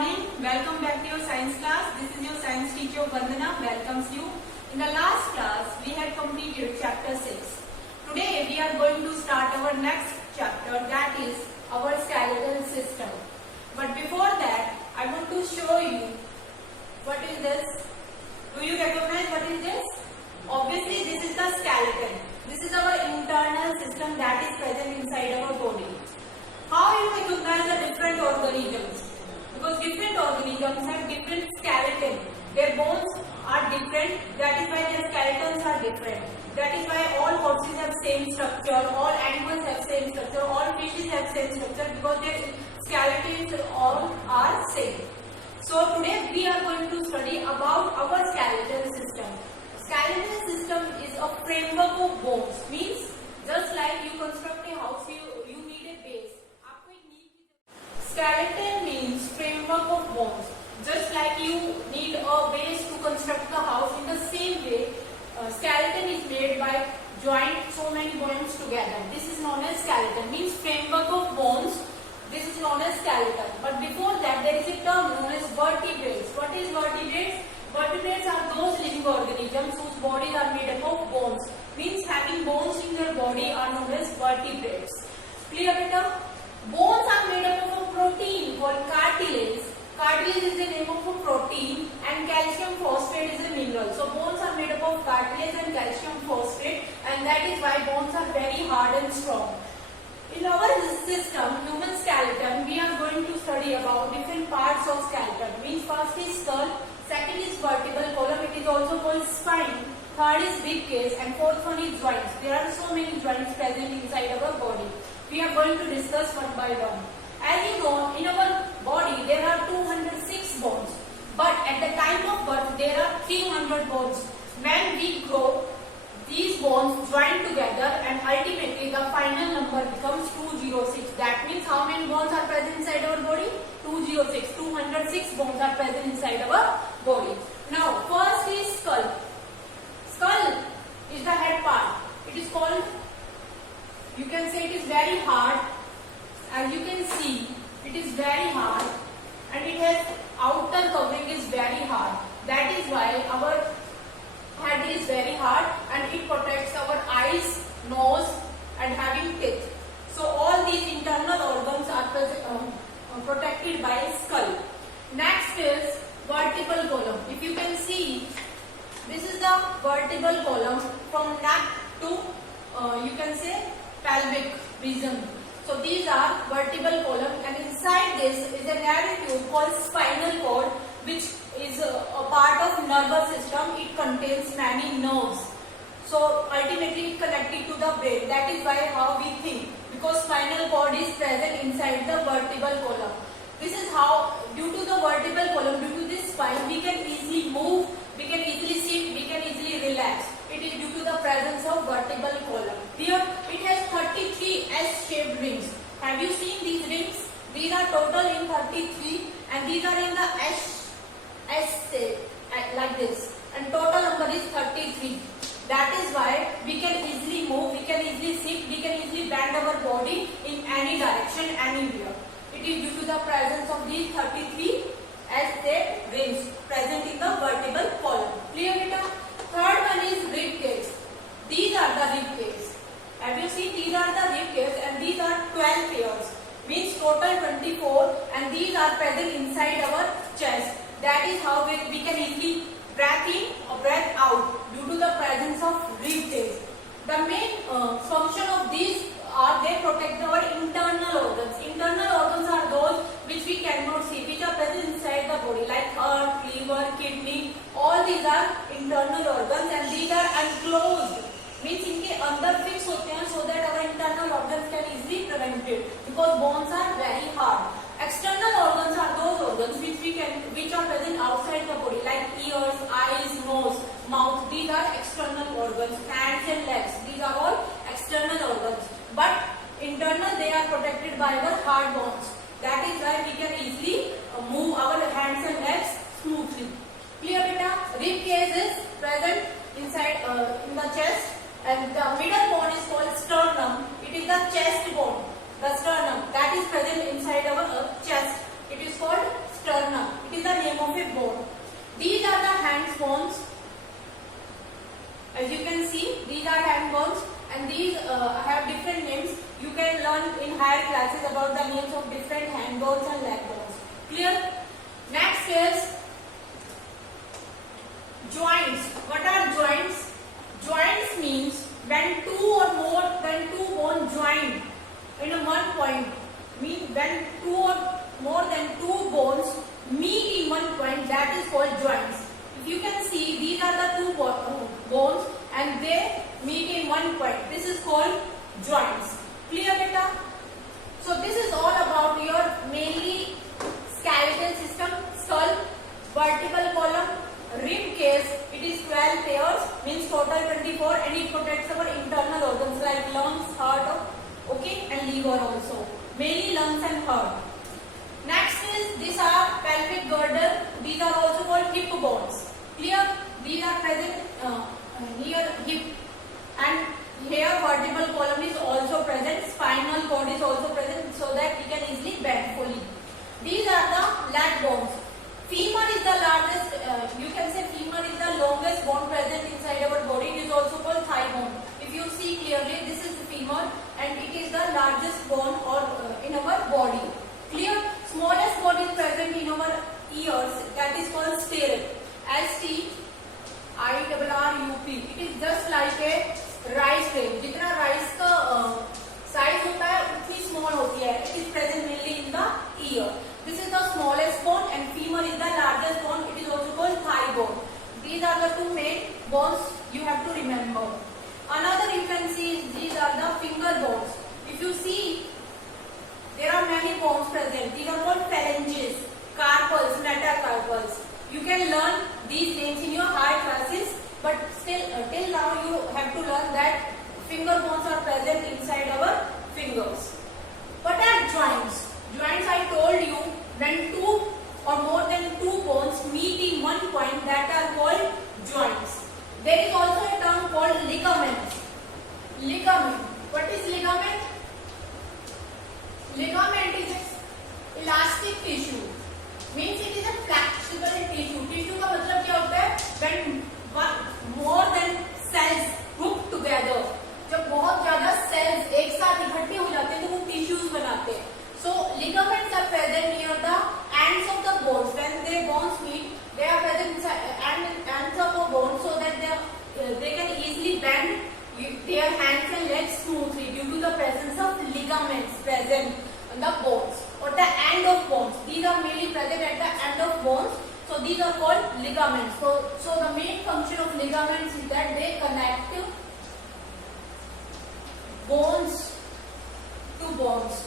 morning. Welcome back to your science class. This is your science teacher Vandana welcomes you. In the last class, we had completed chapter 6. Today, we are going to start our next chapter, that is our skeletal system. But before that, I want to show you what is this. Do you recognize what is this? Obviously, this is the skeleton. This is our internal system that is present inside our body. How you recognize the different organisms? Because different organisms have different skeleton. Their bones are different. That is why their skeletons are different. That is why all horses have same structure, all animals have same structure, all fishes have same structure because their skeletons all are same. So today we are going to study about our skeletal system. Skeletal system is a framework of bones. Means just like you construct a house, you need a base. Skeleton means framework of bones. Just like you need a base to construct the house, in the same way, skeleton is made by joint so many bones together. This is known as skeleton. Means framework of bones. This is known as skeleton. But before that, there is a term known as vertebrates. What is vertebrates? Vertebrates are those living organisms whose bodies are made up of bones. Means having bones in their body are known as vertebrates. Clear beta? Bones are made up of a protein called cartilage. Cartilage is the name of a protein and calcium phosphate is a mineral. So bones are made up of cartilage and calcium phosphate, and that is why bones are very hard and strong. In our system, human skeleton, we are going to study about different parts of skeleton. Means first is skull, second is vertebral column, it is also called spine, third is rib cage, and fourth one is joints. There are so many joints present inside our body. We are going to discuss one by one. As you know, in our body there are 206 bones, but at the time of birth there are 300 bones. When we grow, these bones join together and ultimately the final number becomes 206. That means how many bones are present inside our body? 206. 206 bones are present inside our body. Now, first is skull. Skull is the head part. It is called, you can say it is very hard. As you can see, it is very hard and it has outer covering is very hard. That is why our head is very hard and it protects our eyes, nose and having teeth. So all these internal organs are protected by skull. Next is vertebral column. If you can see, this is the vertebral column from neck to you can say pelvic region. So these are vertebral column, and inside this is a narrow tube called spinal cord, which is a part of nervous system. It contains many nerves. So ultimately it connected to the brain. That is why how we think, because spinal cord is present inside the vertebral column. This is how, due to the vertebral column, due to this spine, we can easily move, we can easily sit, we can easily relax. It is due to the presence of vertebral column. Here it has 33 S-shaped rings. Have you seen these rings? These are total in 33 and these are in the S shape like this. And total number is 33. That is why we can easily move, we can easily sit, we can easily bend our body in any direction, anywhere. It is due to the presence of these 33 S-shaped rings present in the vertebral column. Clear beta? Third one is rib cage. These are the rib cage. Have you seen? These are the rib cage and these are 12 pairs. Means total 24 and these are present inside our chest. That is how we can easily breathe in or breathe out due to the presence of rib cage. The main function of these are they protect our internal organs. Internal organs are those which we cannot see, which are present inside the body like heart, liver, kidney. All these are internal organs and these are enclosed. Means इनके अंदर fix होते हैं so that our internal organs can easily prevent it because bones are very hard. External organs are those organs which are present outside the body like ears, eyes, nose, mouth. These are external organs. Hands and legs. These are all external organs. But internal they are protected by our hard bones. That is why we can easily move our hands and legs smoothly. Clear beta? Rib cage is present inside in the chest and the middle bone is called sternum. It is the chest bone. The sternum that is present inside our chest. It is called sternum. It is the name of a bone. These are the hand bones. As you can see, these are hand bones, and these have different names. You can learn in higher classes about the names of different hand bones and leg bones. Clear? Next is joints. What are joints? Joints means when two or more than two bones join in a one point. Mean when two or more than two bones meet in one point, that is called joints. If you can see, these are the two bones and they meet in one point. This is called joints. Clear, beta? So this is all about your mainly skeletal system: skull, vertebral column, rib cage. It is 12 pairs, means total 24, and it protects our internal organs like lungs, heart, okay, and liver also. Mainly lungs and heart. Next is, these are pelvic girdle. These are also called hip bones. Clear? These are present near hip, and here vertebral column is also present. Spinal cord is also present, so that we can easily bend fully. These are the leg bones. Femur is the largest. You can say femur is the longest bone present inside our body. It is also called thigh bone. If you see clearly, this is the femur, and it is the largest bone or in our body. Clear? Smallest bone is present in our ears. That is called sternum. STIRRUP. It is just like a rice grain. जितना rice का size होता है उतनी small होती है. It is present mainly in the ear. This is the smallest bone, and femur is the largest bone. It is also called thigh bone. These are the two main bones you have to remember. Another you can see, these are the finger bones. If you see, there are many bones present. These are called phalanges, carpals, metacarpals. You can learn these names in your higher classes, but still till now you have to learn that finger bones are present inside our fingers. What are joints? Joints, I told you, when two or more than two bones meet in one point, that are called joints. There is also a term called ligament. Ligament. What is ligament? Ligament is an elastic tissue. Means it is a flexible tissue. Tissue का मतलब क्या होता है? When more than cells group together. जब बहुत ज़्यादा cells एक साथ इकट्ठे हो जाते हैं तो वो tissues बनाते हैं. So ligaments are present near the ends of the bones. When their bones meet, they are present inside ends of the bone, so that they can easily bend their hands and legs smoothly due to the presence of ligaments present on the bones or the end of bones. These are mainly present at the end of bones, so these are called ligaments. So the main function of ligaments is that they connect bones to bones.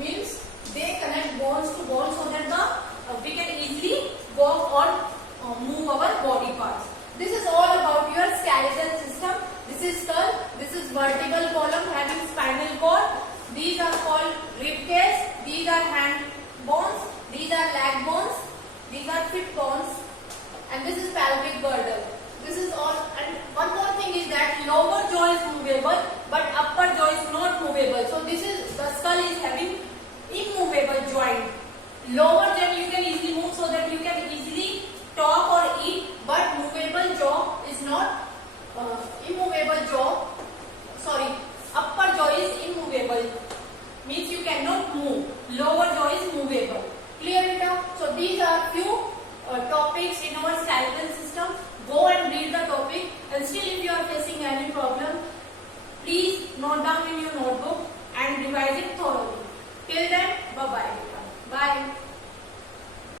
Means they connect bones to bones so that we can easily walk or move our body parts. This is all about your skeletal system. This is skull. This is vertebral column having spinal cord. These are called rib cage. These are hand bones. These are leg bones. These are hip bones. And this is pelvic girdle. This is all. And one more thing is that lower jaw is movable, but upper jaw is not movable. So this is, the skull is having immovable joint. Lower jaw you can easily move so that you can easily talk or eat, but movable jaw is not immovable jaw. Sorry, upper jaw is immovable. Means you cannot move. Lower jaw is movable. Clear, beta? So these are few topics in our